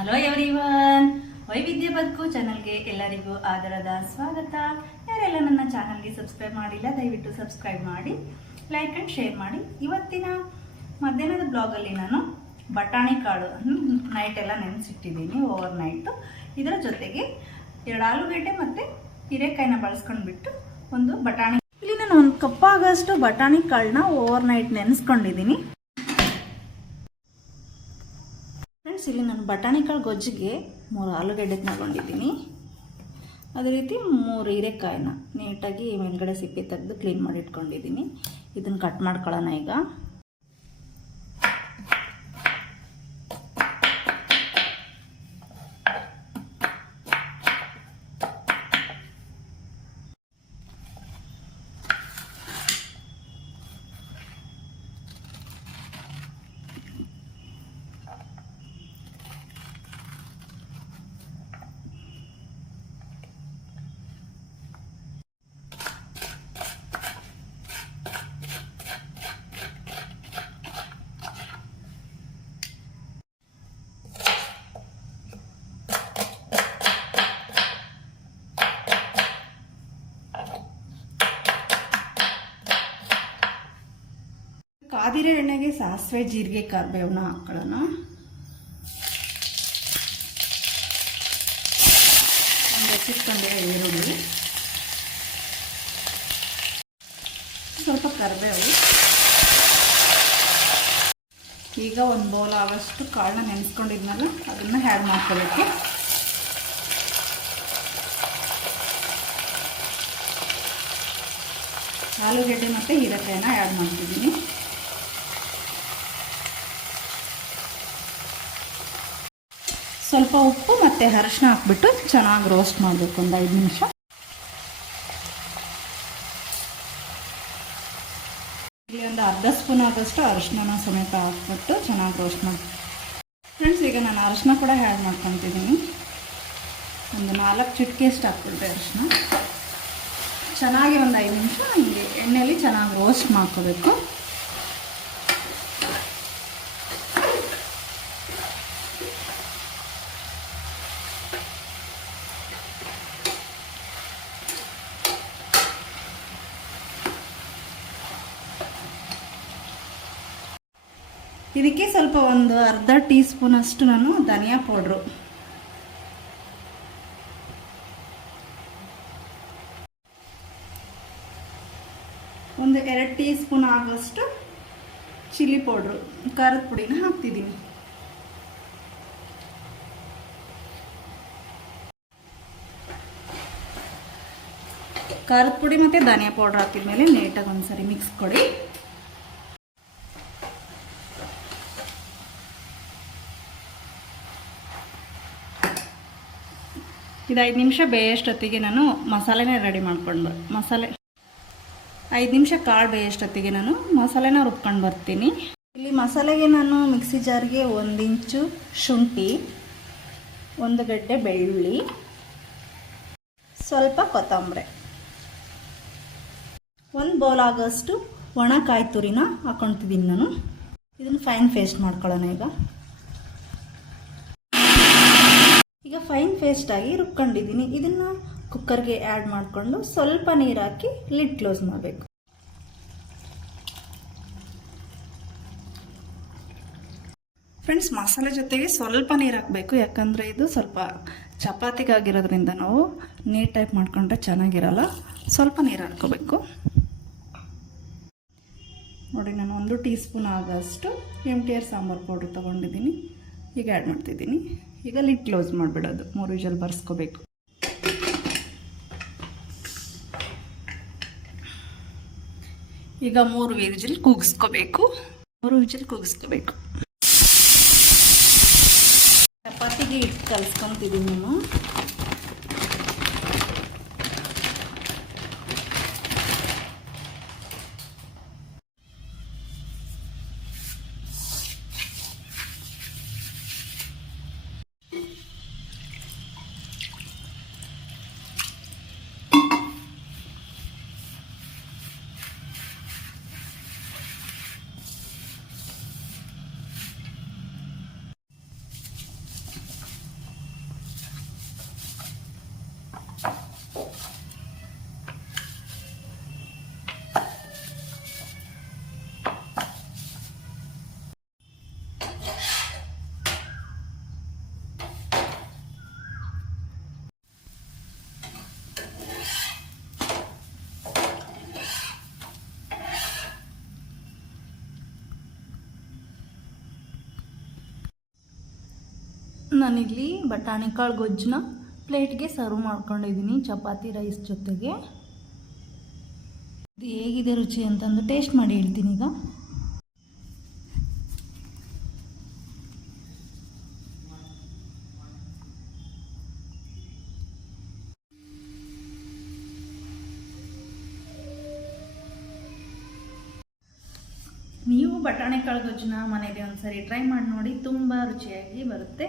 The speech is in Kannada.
ಹಲೋ ಎವ್ರಿವನ್ ವೈವಿಧ್ಯ ಬದುಕು ಚಾನಲ್ಗೆ ಎಲ್ಲರಿಗೂ ಆದರದ ಸ್ವಾಗತ. ಯಾರೆಲ್ಲ ನನ್ನ ಚಾನಲ್ಗೆ ಸಬ್ಸ್ಕ್ರೈಬ್ ಮಾಡಿಲ್ಲ, ದಯವಿಟ್ಟು ಸಬ್ಸ್ಕ್ರೈಬ್ ಮಾಡಿ ಲೈಕ್ ಆ್ಯಂಡ್ ಶೇರ್ ಮಾಡಿ. ಇವತ್ತಿನ ಮಧ್ಯಾಹ್ನದ ಬ್ಲಾಗಲ್ಲಿ ನಾನು ಬಟಾಣಿ ಕಾಳು ನೈಟ್ ಎಲ್ಲ ನೆನೆಸಿಟ್ಟಿದ್ದೀನಿ ಓವರ್ ನೈಟು ಇದರ ಜೊತೆಗೆ ಎರಡು ಆಲೂಗಡ್ಡೆ ಮತ್ತು ಹೀರೆಕಾಯಿನ ಬಳಸ್ಕೊಂಡ್ಬಿಟ್ಟು ಒಂದು ಬಟಾಣಿ. ಇಲ್ಲಿ ನಾನು ಒಂದು ಕಪ್ಪಾಗಷ್ಟು ಬಟಾಣಿ ಕಾಳನ್ನ ಓವರ್ ನೈಟ್ ನೆನೆಸ್ಕೊಂಡಿದ್ದೀನಿ ಫ್ರೆಂಡ್ಸ್ ಇಲ್ಲಿ ನಾನು ಬಟಾಣಿ ಕಾಳು ಗೊಜ್ಜಿಗೆ ಮೂರು ಆಲೂಗಡ್ಡೆ ತಗೊಂಡಿದ್ದೀನಿ. ಅದೇ ರೀತಿ ಮೂರು ಹೀರೆಕಾಯಿನ ನೀಟಾಗಿ ಮೇಲ್ಗಡೆ ಸಿಪ್ಪೆ ತೆಗೆದು ಕ್ಲೀನ್ ಮಾಡಿ ಇಟ್ಕೊಂಡಿದ್ದೀನಿ. ಇದನ್ನು ಕಟ್ ಮಾಡ್ಕೊಳ್ಳೋಣ ಈಗ. ಕಾದಿರೋ ಎಣ್ಣೆಗೆ ಸಾಸಿವೆ ಜೀರಿಗೆ ಕರಿಬೇವನ್ನ ಹಾಕ್ಕೊಳ್ಳೋಣ. ಒಂದು ಹೆಚ್ಚಿಟ್ಕೊಂಡಿರೋ ಈರುಳ್ಳಿ. ಸ್ವಲ್ಪ ಕರಿಬೇವು. ಈಗ ಒಂದು ಬೌಲ್ ಆಗೋಷ್ಟು ಕಾಳನ್ನ ನೆನೆಸ್ಕೊಂಡಿದ್ನಲ್ಲ, ಅದನ್ನು ಹ್ಯಾಡ್ ಮಾಡ್ಕೋಬೇಕು. ಆಲೂಗೆಡ್ಡೆ ಮತ್ತು ಹೀರೆಕಾಯಿನ ಆ್ಯಡ್ ಮಾಡ್ತಿದ್ದೀನಿ. ಸ್ವಲ್ಪ ಉಪ್ಪು ಮತ್ತು ಅರಶಿನ ಹಾಕ್ಬಿಟ್ಟು ಚೆನ್ನಾಗಿ ರೋಸ್ಟ್ ಮಾಡಬೇಕು ಒಂದು ಐದು ನಿಮಿಷ. ಇಲ್ಲಿ ಒಂದು ಅರ್ಧ ಸ್ಪೂನ್ ಆದಷ್ಟು ಅರಶಿನ ಸಮೇತ ಹಾಕ್ಬಿಟ್ಟು ಚೆನ್ನಾಗಿ ರೋಸ್ಟ್ ಮಾಡಿ ಫ್ರೆಂಡ್ಸ್ ಈಗ ನಾನು ಅರಶಿನ ಕೂಡ ಆ್ಯಡ್ ಮಾಡ್ಕೊತಿದ್ದೀನಿ. ಒಂದು ನಾಲ್ಕು ಚಿಟಿಕೆಷ್ಟು ಹಾಕ್ಬಿಟ್ಟೆ ಅರಶಿನ. ಚೆನ್ನಾಗಿ ಒಂದು ಐದು ನಿಮಿಷ ಹಿಂಗೆ ಎಣ್ಣೆಯಲ್ಲಿ ಚೆನ್ನಾಗಿ ರೋಸ್ಟ್ ಮಾಡ್ಕೋಬೇಕು. ಇದಕ್ಕೆ ಸ್ವಲ್ಪ ಒಂದು ಅರ್ಧ ಟೀ ಸ್ಪೂನ್ ಅಷ್ಟು ನಾನು ಧನಿಯಾ ಪೌಡ್ರು. ಒಂದು ಎರಡು ಟೀ ಸ್ಪೂನ್ ಆಗುವಷ್ಟು ಚಿಲ್ಲಿ ಪೌಡ್ರು. ಖಾರದ ಪುಡಿನ ಹಾಕ್ತಿದ್ದೀನಿ. ಖಾರದ ಪುಡಿ ಮತ್ತು ಧನಿಯಾ ಪೌಡ್ರ್ ಹಾಕಿದ್ಮೇಲೆ ನೀಟಾಗಿ ಒಂದ್ಸರಿ ಮಿಕ್ಸ್ ಕೊಡಿ. ಇದು ಐದು ನಿಮಿಷ ಬೇಯಷ್ಟೊತ್ತಿಗೆ ನಾನು ಮಸಾಲೆನೇ ರೆಡಿ ಮಾಡ್ಕೊಂಡು ಮಸಾಲೆ. ಐದು ನಿಮಿಷ ಕಾಳು ಬೇಯಷ್ಟೊತ್ತಿಗೆ ನಾನು ಮಸಾಲೆನ ರುಬ್ಕೊಂಡು ಬರ್ತೀನಿ. ಇಲ್ಲಿ ಮಸಾಲೆಗೆ ನಾನು ಮಿಕ್ಸಿ ಜಾರ್ಗೆ ಒಂದು ಇಂಚು ಶುಂಠಿ, ಒಂದು ಗಡ್ಡೆ ಬೆಳ್ಳುಳ್ಳಿ, ಸ್ವಲ್ಪ ಕೊತ್ತಂಬರಿ. ಒಂದು ಬೌಲ್ ಆಗೋಷ್ಟು ಒಣ ಕಾಯಿ ತುರಿನ ಹಾಕೊತಿದ್ದೀನಿ ನಾನು. ಇದನ್ನು ಫೈನ್ ಪೇಸ್ಟ್ ಮಾಡ್ಕೊಳ್ಳೋಣ ಈಗ. ಈಗ ಫೈನ್ ಪೇಸ್ಟ್ ಆಗಿ ರುಬ್ಕೊಂಡಿದ್ದೀನಿ ಇದನ್ನು ಕುಕ್ಕರ್ಗೆ ಆ್ಯಡ್ ಮಾಡಿಕೊಂಡು ಸ್ವಲ್ಪ ನೀರು ಹಾಕಿ ಲಿಡ್ ಕ್ಲೋಸ್ ಮಾಡಬೇಕು. ಫ್ರೆಂಡ್ಸ್ ಮಸಾಲೆ ಜೊತೆಗೆ ಸ್ವಲ್ಪ ನೀರು ಹಾಕಬೇಕು. ಯಾಕಂದರೆ ಇದು ಸ್ವಲ್ಪ ಚಪಾತಿಗಾಗಿರೋದ್ರಿಂದ ನಾವು ನೀಟ್ ಟೈಪ್ ಮಾಡಿಕೊಂಡ್ರೆ ಚೆನ್ನಾಗಿರಲ್ಲ. ಸ್ವಲ್ಪ ನೀರು ಹಾಕ್ಕೋಬೇಕು. ನೋಡಿ, ನಾನು ಒಂದು ಟೀ ಸ್ಪೂನ್ ಆಗೋಷ್ಟು M T R sambar powder ತೊಗೊಂಡಿದ್ದೀನಿ. ಈಗ ಆ್ಯಡ್ ಮಾಡ್ತಿದ್ದೀನಿ. ಈಗ ಲಿಡ್ ಕ್ಲೋಸ್ ಮಾಡಿಬಿಡೋದು. ಮೂರು ವಿಜಲ್ ಬರ್ಸ್ಕೋಬೇಕು. ಈಗ ಮೂರು ವಿಜಿಲ್ ಕೂಗಿಸ್ಕೋಬೇಕು. ಮೂರು ವಿಜಿಲ್ ಕೂಗಿಸ್ಕೋಬೇಕು. ಚಪಾತಿಗೆ ಹಿಟ್ಟು ಕಲ್ಸ್ಕೊತಿದ್ದೀನಿ ನಾನು. ನಾನಿಲ್ಲಿ ಬಟಾಣಿ ಕಾಳು ಗೊಜ್ಜನ್ನ ಪ್ಲೇಟ್ಗೆ ಸರ್ವ್ ಮಾಡ್ಕೊಂಡಿದ್ದೀನಿ ಚಪಾತಿ ರೈಸ್ ಜೊತೆಗೆ. ಇದು ಹೇಗಿದೆ ರುಚಿ ಅಂತಂದು ಟೇಸ್ಟ್ ಮಾಡಿ ಹೇಳ್ತೀನಿ ಈಗ. ನೀವು ಬಟಾಣಿ ಕಾಳು ಗೊಜ್ಜನ್ನ ಮನೇಲಿ ಒಂದ್ಸರಿ ಟ್ರೈ ಮಾಡಿ ನೋಡಿ, ತುಂಬ ರುಚಿಯಾಗಿ ಬರುತ್ತೆ.